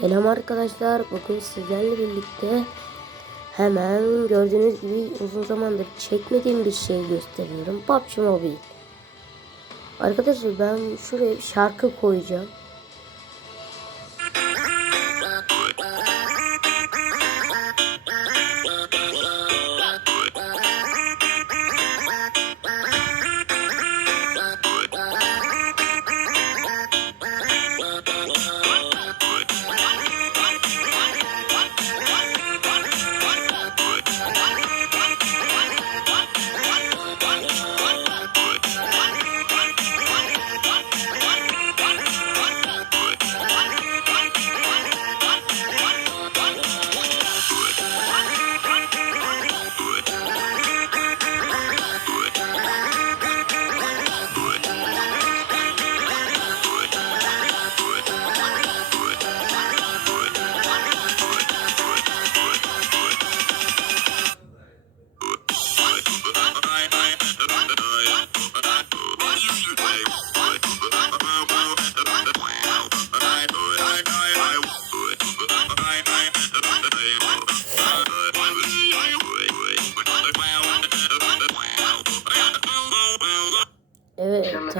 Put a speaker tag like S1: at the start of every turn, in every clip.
S1: Selam arkadaşlar. Bugün sizlerle birlikte hemen gördüğünüz gibi uzun zamandır çekmediğim bir şey gösteriyorum. PUBG Mobile. Arkadaşlar ben şuraya bir şarkı koyacağım.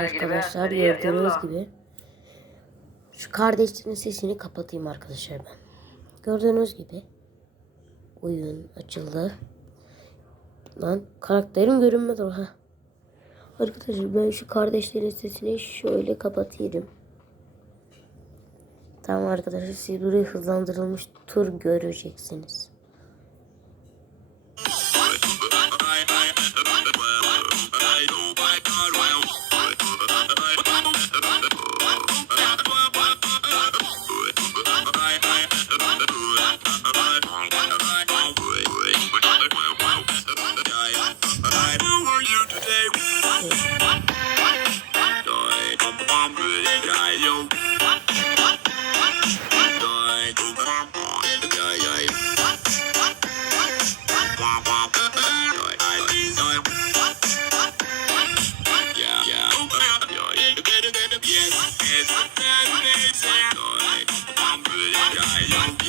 S1: Arkadaşlar gördüğünüz gibi şu kardeşlerin sesini kapatayım arkadaşlar ben. Gördüğünüz gibi oyun açıldı. Lan karakterim görünmedi ha. Arkadaşlar ben şu kardeşlerin sesini şöyle kapatıyorum. Tamam arkadaşlar siz burayı hızlandırılmış tur göreceksiniz. Evet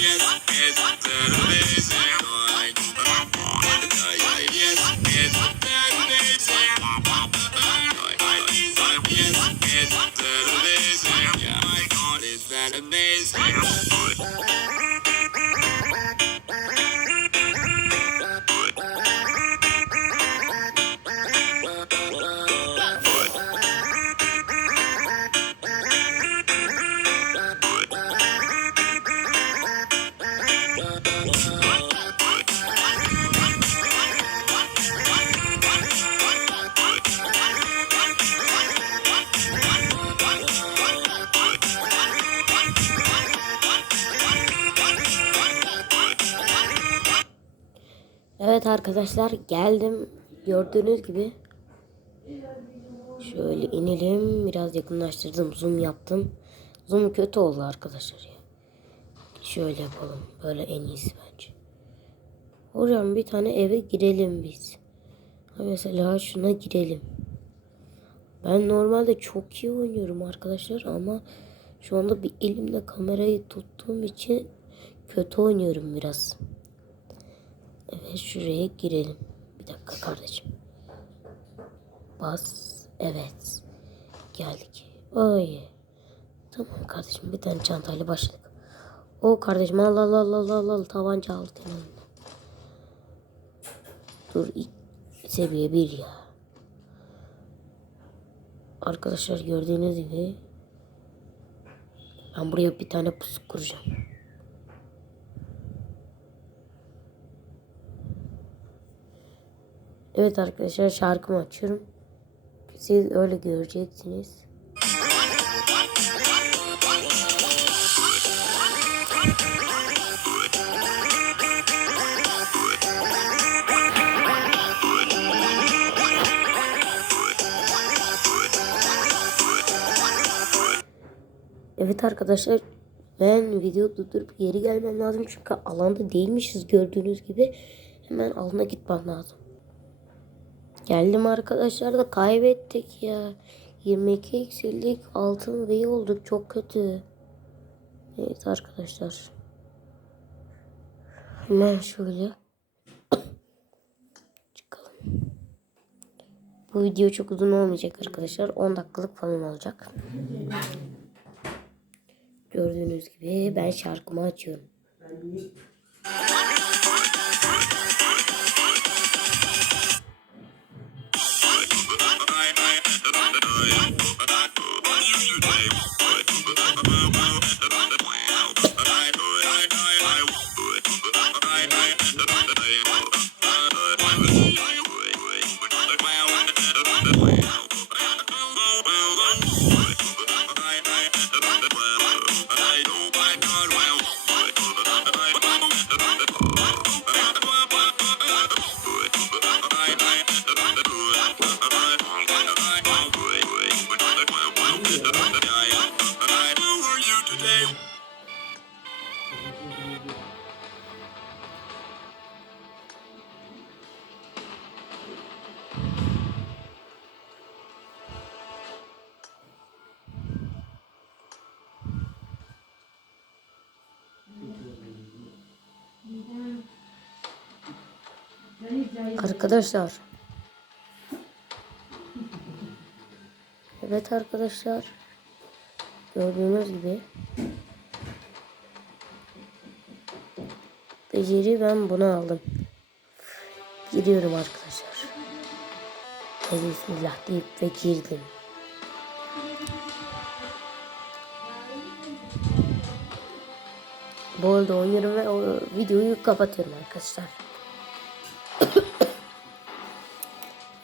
S1: arkadaşlar geldim. Gördüğünüz gibi şöyle inelim. Biraz yakınlaştırdım. Zoom yaptım. Zoom kötü oldu arkadaşlar ya. Şöyle yapalım. Böyle en iyisi bence. Hocam bir tane eve girelim biz. Mesela şuna girelim. Ben normalde çok iyi oynuyorum arkadaşlar ama şu anda bir elimde kamerayı tuttuğum için kötü oynuyorum biraz. Evet şuraya girelim. Bir dakika kardeşim. Bas. Evet. Geldik. Oy. Tamam kardeşim bir tane çantayla başladık. O kardeşim al al al al al tabanca al kenarına. Dur ilk seviye bir ya. Arkadaşlar gördüğünüz gibi ben buraya bir tane pusu kuracağım. Evet arkadaşlar şarkımı açıyorum. Siz öyle göreceksiniz. Evet arkadaşlar ben video durdurup geri gelmem lazım çünkü alanda değilmişiz gördüğünüz gibi hemen alana gitmem lazım. Geldim arkadaşlar da kaybettik ya. 22 eksildik altın ve olduk çok kötü. Evet arkadaşlar. Hemen şöyle çıkalım. Bu video çok uzun olmayacak arkadaşlar. 10 dakikalık falan olacak. Gördüğünüz gibi ben şarkımı açıyorum. Yeah. Arkadaşlar. Evet arkadaşlar. Gördüğünüz gibi. Beceri ben bunu aldım. Giriyorum arkadaşlar. Hadi Bismillah deyip ve girdim. Bu arada oynuyorum ve o videoyu kapatıyorum arkadaşlar.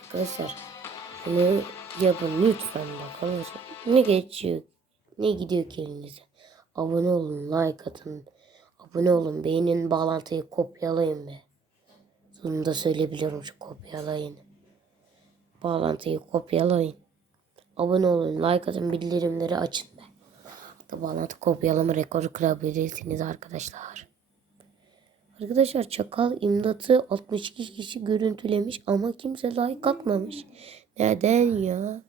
S1: Arkadaşlar bunu yapın lütfen bakalım. Ne geçiyor? Ne gidiyor ki? Abone olun, like atın. Abone olun, beğenin, bağlantıyı kopyalayın be. Sonunda söyleyebiliyorum şu kopyalayın. Bağlantıyı kopyalayın. Abone olun, like atın, bildirimleri açın be. Hatta bağlantı kopyalama rekoru kırabilirsiniz arkadaşlar. Arkadaşlar Çakal imdatı 62 kişi görüntülemiş ama kimse like atmamış. Neden ya?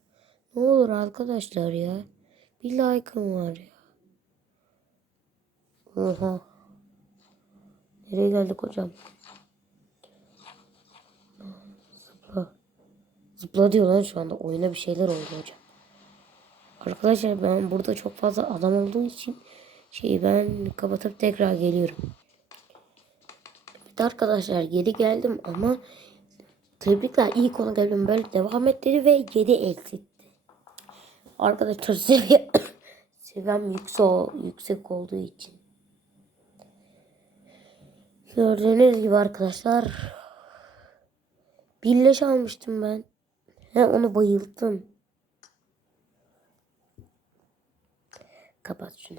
S1: Ne olur arkadaşlar ya. Bir like'ım var ya. Oha. Nereye geldik hocam? Zıpla. Zıpla diyor lan şu anda. Oyuna bir şeyler oldu hocam. Arkadaşlar ben burada çok fazla adam olduğu için şeyi ben kapatıp tekrar geliyorum. Evet arkadaşlar geri geldim ama tebrikler iyi konu geldim böyle devam et dedi ve 7 eksiltti. Arkadaşlar seviye seviyem yüksek olduğu için. Gördüğünüz gibi arkadaşlar birleş almıştım ben. He onu bayılttım. Kapat şunu.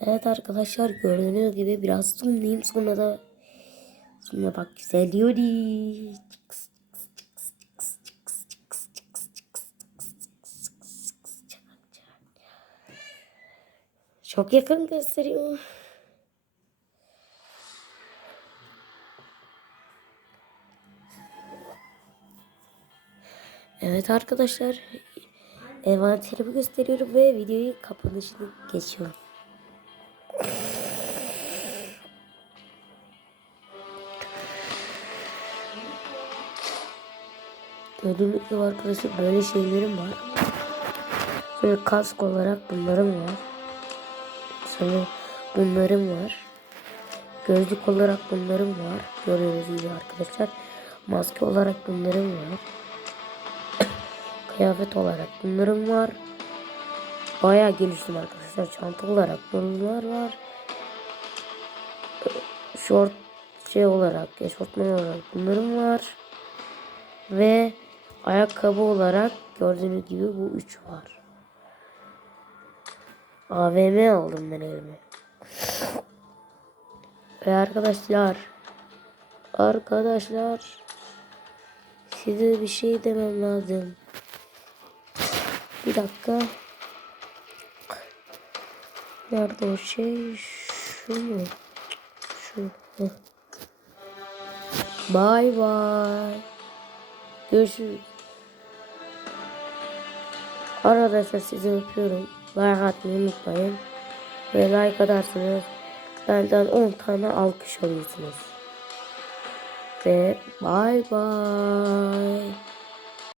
S1: Evet arkadaşlar gördüğünüz gibi biraz zoomlayayım sonra da sonra bak güzeliyor. Çok yakın gösteriyor. Evet arkadaşlar envanterimi gösteriyorum ve videoyu kapanışını geçiyorum. Gördüğünüz gibi arkadaşlar böyle şeylerim var. Böyle kask olarak bunlarım var. Sonra bunlarım var. Gözlük olarak bunlarım var. Gördüğünüz gibi arkadaşlar. Maske olarak bunlarım var. Kıyafet olarak bunlarım var. Bayağı geliştim arkadaşlar. Çanta olarak bunlar var. Short şey olarak, eşortman olarak bunlarım var. Ve ayakkabı olarak gördüğünüz gibi bu üç var. AVM aldım ben elime. Ve arkadaşlar arkadaşlar size bir şey demem lazım. Bir dakika. Nerede o şey? Şu mu? Şu. Heh. Bye bye. Görüşürüz. Arkadaşlar sizi öpüyorum. Like atmayı unutmayın. ve like atarsınız. Benden 10 tane alkış alıyorsunuz. Ve bay bay.